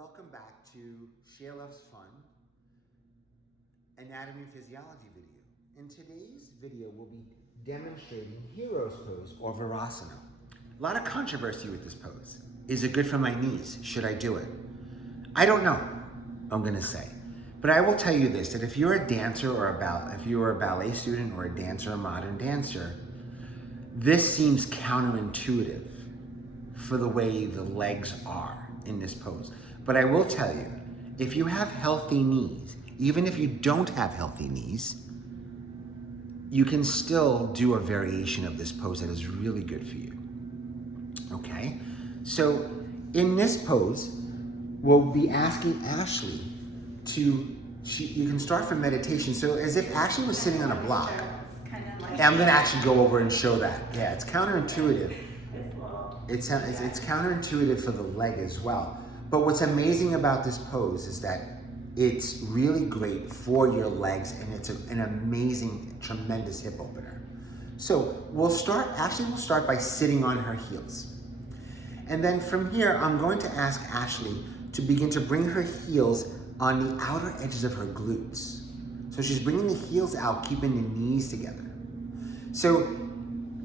welcome back to ShareLove.Fund Anatomy and Physiology video. In today's video, we'll be demonstrating Hero's Pose or Virasana. A lot of controversy with this pose. Is it good for my knees? Should I do it? I don't know, I'm gonna say. But I will tell you this, that if you're a dancer or if you're a ballet student or a dancer, a modern dancer, this seems counterintuitive for the way the legs are in this pose. But I will tell you, if you have healthy knees, even if you don't have healthy knees, you can still do a variation of this pose that is really good for you. Okay? So in this pose, we'll be asking Ashley you can start from meditation. So as if Ashley was sitting on a block. And I'm gonna actually go over and show that. Yeah, it's counterintuitive. It's counterintuitive for the leg as well. But what's amazing about this pose is that it's really great for your legs, and it's an amazing, tremendous hip opener. So we'll start by sitting on her heels. And then from here, I'm going to ask Ashley to begin to bring her heels on the outer edges of her glutes. So she's bringing the heels out, keeping the knees together. So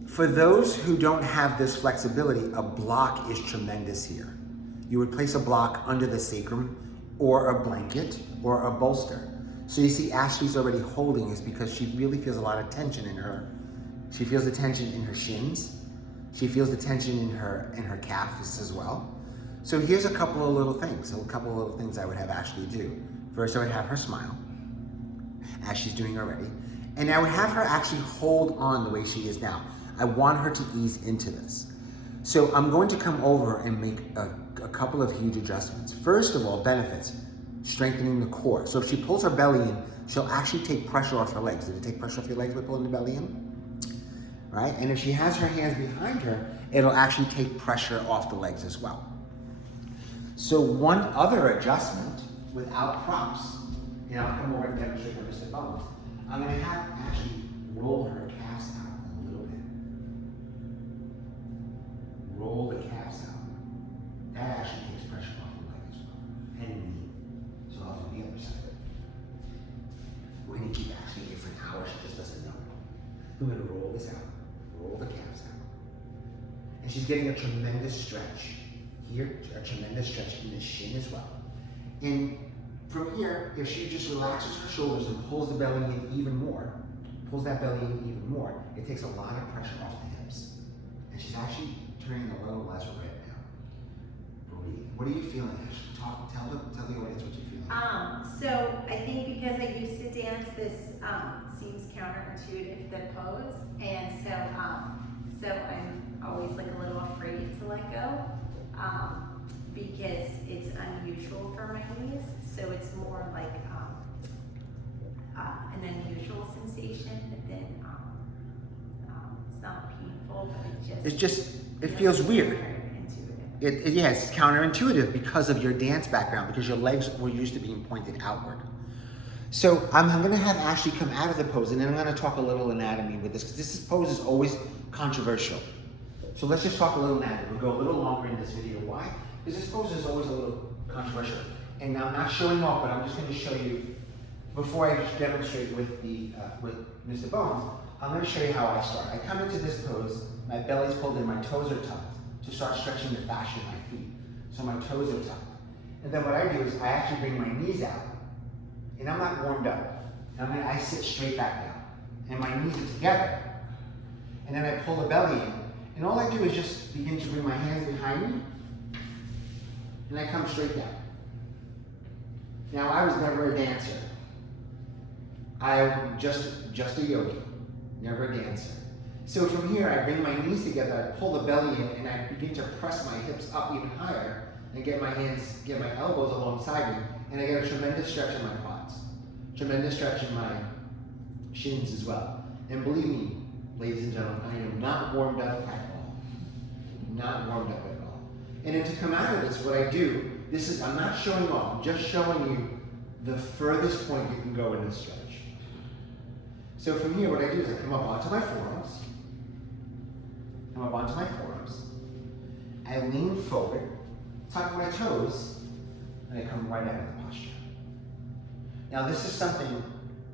for those who don't have this flexibility, a block is tremendous here. You would place a block under the sacrum or a blanket or a bolster. So you see Ashley's already holding is because she really feels a lot of tension in her. She feels the tension in her shins. She feels the tension in her calves as well. So here's a couple of little things. I would have Ashley do. First, I would have her smile, as she's doing already. And I would have her actually hold on the way she is now. I want her to ease into this. So I'm going to come over and make a couple of huge adjustments. First of all, benefits, strengthening the core. So if she pulls her belly in, she'll actually take pressure off her legs. Did it take pressure off your legs by pulling the belly in? Right? And if she has her hands behind her, it'll actually take pressure off the legs as well. So one other adjustment without props, and I'll come over and demonstrate for Mr. Bones. I'm going to have Ashley roll her calves out a little bit. Roll the calves out. That actually takes pressure off the leg as well. And knee. So I'll do the other side. We're going to keep Ashley here for an hour. She just doesn't know it. We're going to roll this out. Roll the calves out. And she's getting a tremendous stretch here, a tremendous stretch in the shin as well. And from here, if she just relaxes her shoulders and pulls the belly in even more, it takes a lot of pressure off the hips. And she's actually turning a little less red now. Breathe. What are you feeling, Ashley? Tell the audience what you're feeling. So I think because I used to dance, this seems counterintuitive, the pose. And so I'm always like a little afraid to let go. Because it's unusual for my knees, so it's more like an unusual sensation than it's not painful, but it feels weird. It's counterintuitive because of your dance background, because your legs were used to being pointed outward. So I'm going to have Ashley come out of the pose, and then I'm going to talk a little anatomy with this, because this pose is always controversial. So let's just talk a little anatomy. We'll go a little longer in this video. Why? Because this pose is always a little controversial. And I'm not showing off, but I'm just going to show you, before I demonstrate with Mr. Bones, I'm going to show you how I start. I come into this pose, my belly's pulled in, my toes are tucked to start stretching the fascia of my feet. So my toes are tucked. And then what I do is I actually bring my knees out, and I'm not warmed up. I sit straight back down, and my knees are together. And then I pull the belly in, and all I do is just begin to bring my hands behind me, and I come straight down. Now, I was never a dancer. I'm just a yogi, never a dancer. So from here, I bring my knees together, I pull the belly in, and I begin to press my hips up even higher, and get my elbows alongside me, and I get a tremendous stretch in my quads, tremendous stretch in my shins as well. And believe me, ladies and gentlemen, I am not warmed up at all. Not warmed up at all. And then to come out of this, what I do, I'm not showing off, I'm just showing you the furthest point you can go in this stretch. So from here, what I do is I come up onto my forearms. I lean forward, tuck my toes, and they come right out of the posture. Now this is something,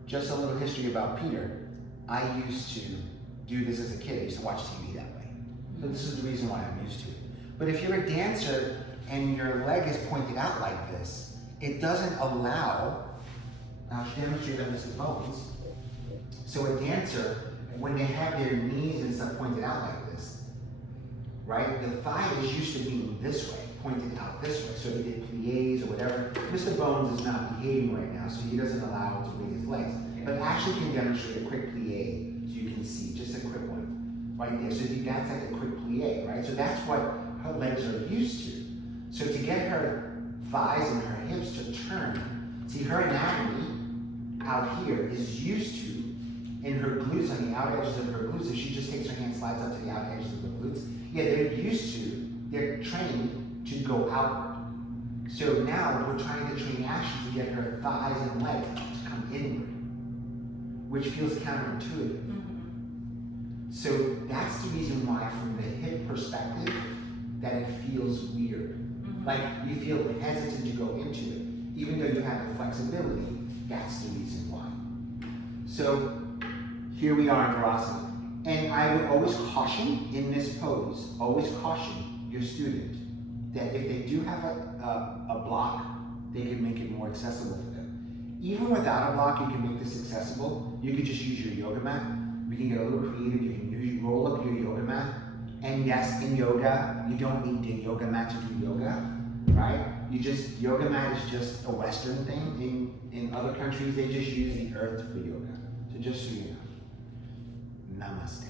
just a little history about Peter. I used to do this as a kid. I used to watch TV that way. So this is the reason why I'm used to it. But if you're a dancer and your leg is pointed out like this, it doesn't allow, I'll demonstrate on Mrs. Bones. So a dancer, when they have their knees and stuff pointed out like this, right? The thigh is used to being this way, pointed out this way. So he did pliés or whatever. Mr. Bones is not behaving right now, so he doesn't allow him to wing his legs. But actually can demonstrate a quick plie so you can see, just a quick one right there. So that's like a quick plie, right? So that's what her legs are used to. So to get her thighs and her hips to turn, see her anatomy out here is used to, in her glutes, on the out edges of her glutes, if she just takes her hand, slides up to the out edges of the glutes, yeah, they're trained to go outward. So now we're trying to train Ashley to get her thighs and legs to come inward, which feels counterintuitive. Mm-hmm. So that's the reason why, from the hip perspective, that it feels weird. Mm-hmm. Like you feel hesitant to go into it, even though you have the flexibility. That's the reason why. So here we are in Virasana. And I would always caution in this pose, always caution your student that if they do have a block, they can make it more accessible for them. Even without a block, you can make this accessible. You could just use your yoga mat. We can get a little creative. You can roll up your yoga mat. And yes, in yoga, you don't need the yoga mat to do yoga, right? Yoga mat is just a Western thing. In other countries, they just use the earth for yoga. So just so you know. Namaste.